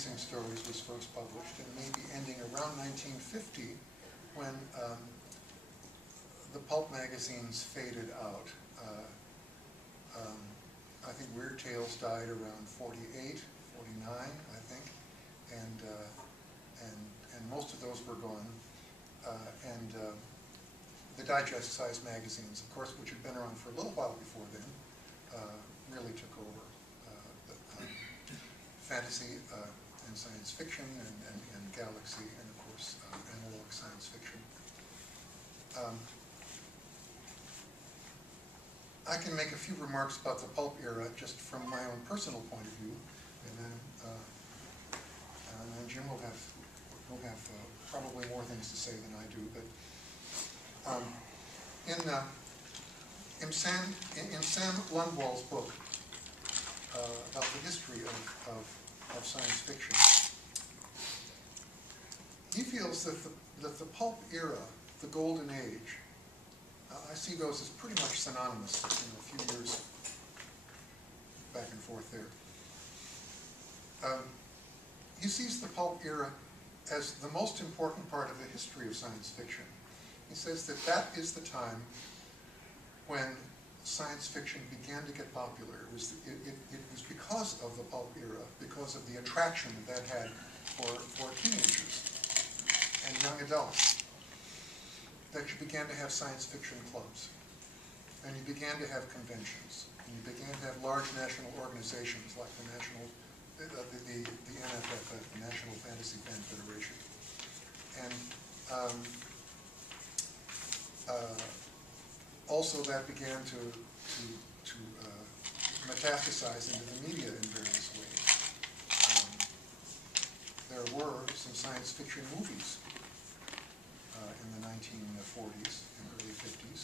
Amazing Stories was first published, and maybe ending around 1950 when the pulp magazines faded out. I think Weird Tales died around 48, 49, I think, and most of those were gone. The digest-sized magazines, of course, which had been around for a little while before then, really took over. Fantasy and science fiction and galaxy, and of course analog science fiction. I can make a few remarks about the pulp era just from my own personal point of view, and then Jim will have probably more things to say than I do. But in Sam Lundwall's book about the history of science fiction, he feels that the pulp era, the golden age, I see those as pretty much synonymous, a few years back and forth there. He sees the pulp era as the most important part of the history of science fiction. He says that that is the time when science fiction began to get popular. It was because of the pulp era, because of the attraction that had for teenagers and young adults, that you began to have science fiction clubs, and you began to have conventions, and you began to have large national organizations like the NFFF, the National Fantasy Fan Federation, and also that began to metastasize into the media in various ways. There were some science fiction movies in the 1940s and early 50s.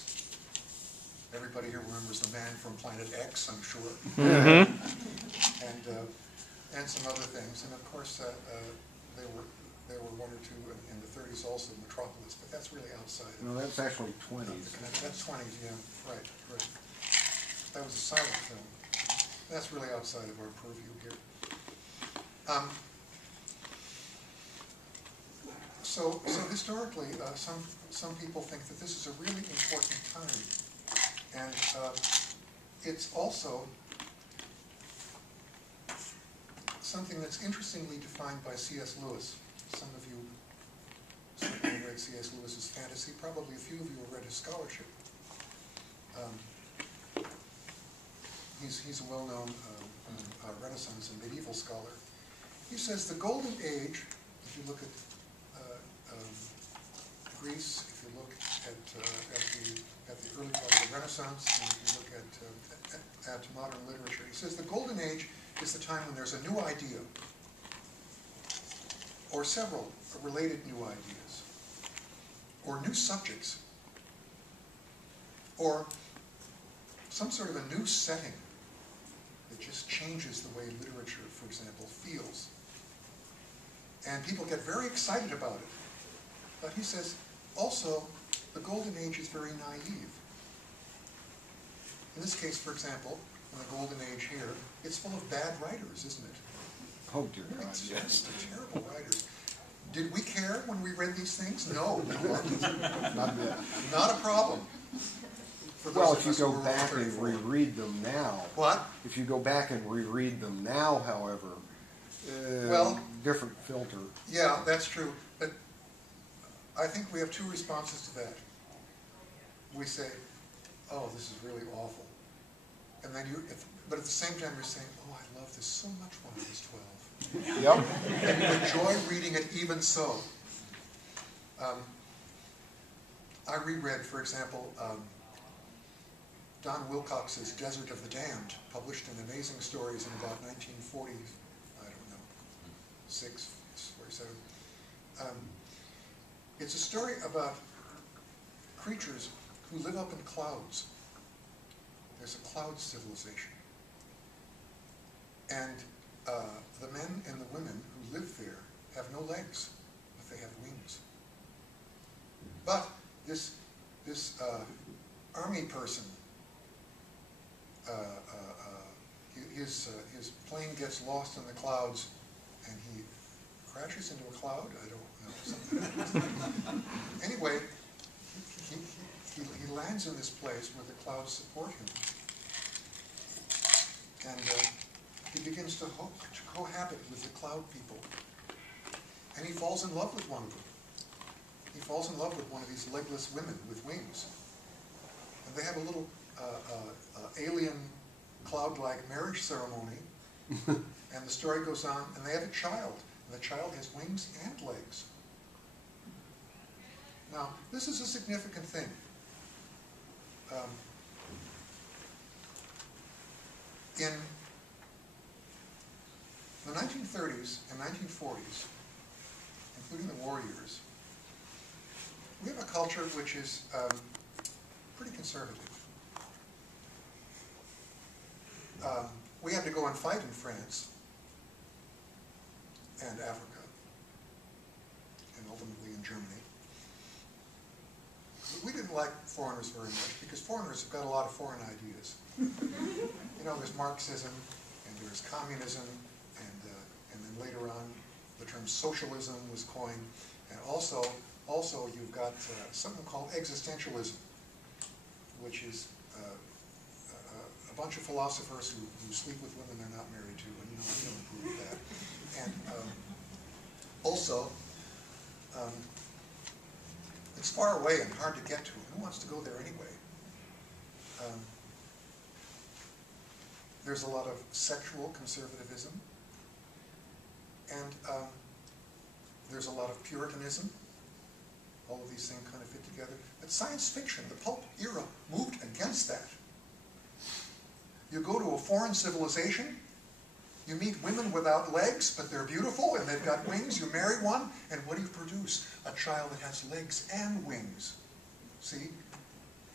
Everybody here remembers The Man from Planet X, I'm sure. Mm-hmm. And some other things. And of course, there were one or two in the 30s also, Metropolis, but that's really outside. No, that's actually 20s. That's 20s, yeah, right. That was a silent film. That's really outside of our purview here. So historically, some people think that this is a really important time, and it's also something that's interestingly defined by C.S. Lewis. Some of you certainly read C.S. Lewis's fantasy. Probably a few of you have read his scholarship. He's a well-known Renaissance and medieval scholar. He says the golden age, if you look at Greece, if you look at the early part of the Renaissance, and if you look at modern literature, he says the golden age is the time when there's a new idea, or several related new ideas, or new subjects, or some sort of a new setting that just changes the way literature, for example, feels. And people get very excited about it. But he says, also, the golden age is very naive. In this case, for example, in the golden age here, it's full of bad writers, isn't it? Oh, dear God, it's yes. just terrible writers. Did we care when we read these things? No. Not a problem. Well, if you go back and reread them now. What? If you go back and reread them now, however, well, different filter. Yeah, that's true. But I think we have two responses to that. We say, oh, this is really awful. And then but at the same time you're saying, oh, I love this so much when I was 12. Yep. And you enjoy reading it even so. I reread, for example, Don Wilcox's Desert of the Damned, published in Amazing Stories in about 1940, I don't know, 6, 47. It's a story about creatures who live up in clouds. There's a cloud civilization. And the men and the women who live there have no legs, but they have wings. But this army person, his plane gets lost in the clouds, and he crashes into a cloud. I don't know. Something. Anyway, he lands in this place where the clouds support him, and he begins to cohabit with the cloud people, and he falls in love with one of them. He falls in love with one of these legless women with wings, and they have a little alien cloud-like marriage ceremony, and the story goes on, and they have a child, and the child has wings and legs. Now, this is a significant thing. In the 1930s and 1940s, including the war years, we have a culture which is pretty conservative. We had to go and fight in France and Africa, and ultimately in Germany. But we didn't like foreigners very much, because foreigners have got a lot of foreign ideas. You know, there's Marxism, and there's communism, and then later on the term socialism was coined, and also you've got something called existentialism, which is a bunch of philosophers who sleep with women they're not married to, and you know, we don't approve of that. And also, it's far away and hard to get to. Who wants to go there anyway? There's a lot of sexual conservatism, and there's a lot of Puritanism. All of these things kind of fit together. But science fiction, the pulp era, moved against that. You go to a foreign civilization, you meet women without legs, but they're beautiful and they've got wings, you marry one, and what do you produce? A child that has legs and wings. See?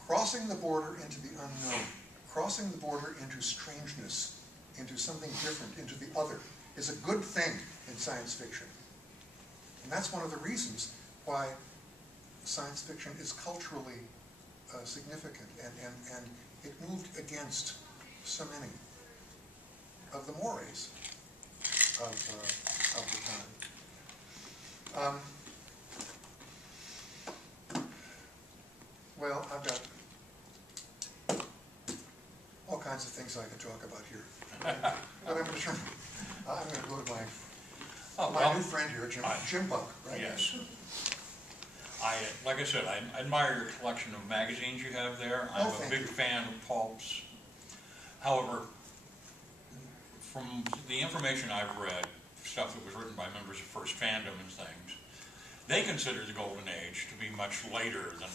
Crossing the border into the unknown, crossing the border into strangeness, into something different, into the other, is a good thing in science fiction. And that's one of the reasons why science fiction is culturally significant, and it moved against so many of the mores of the time. Well, I've got all kinds of things I could talk about here, but I'm going to go to my new friend here, Jim Buck, right? Yes. Like I said, I admire your collection of magazines you have there. I'm a big fan of pulps. However, from the information I've read, stuff that was written by members of First Fandom and things, they consider the Golden Age to be much later than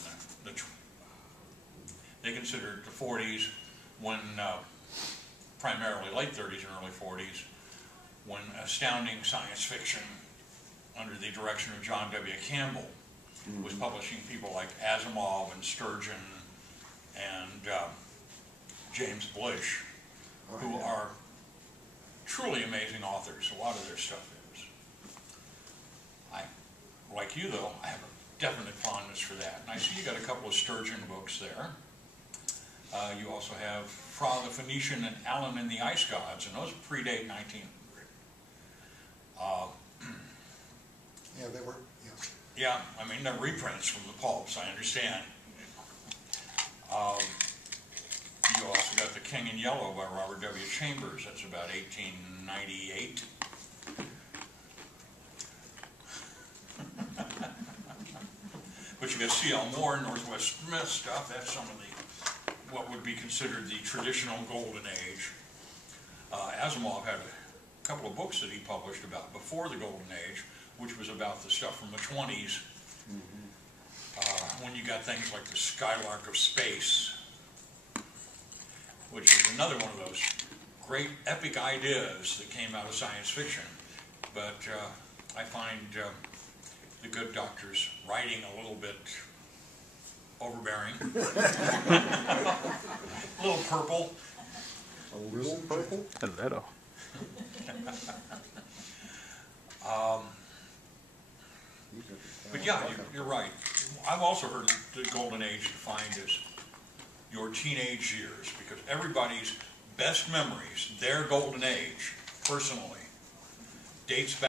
they considered the 40s, when primarily late 30s and early 40s, when astounding science fiction under the direction of John W. Campbell was publishing people like Asimov and Sturgeon and James Blish, who are truly amazing authors. A lot of their stuff is. Like you though, I have a definite fondness for that. And I see you got a couple of Sturgeon books there. You also have Fra the Phoenician and Alan and the Ice Gods, and those predate 1900. Yeah, they were. Yeah, I mean, they're reprints from the pulps, I understand. You also got The King in Yellow by Robert W. Chambers. That's about 1898. But you got C.L. Moore, Northwest Smith stuff. That's some of what would be considered the traditional Golden Age. Asimov had a couple of books that he published about before the Golden Age, which was about the stuff from the 20s, when you got things like the Skylark of Space, which is another one of those great epic ideas that came out of science fiction. But I find the good doctor's writing a little bit overbearing. A little purple. A little purple? A little. But yeah, you're right. I've also heard the Golden Age defined as your teenage years, because everybody's best memories, their Golden Age, personally, dates back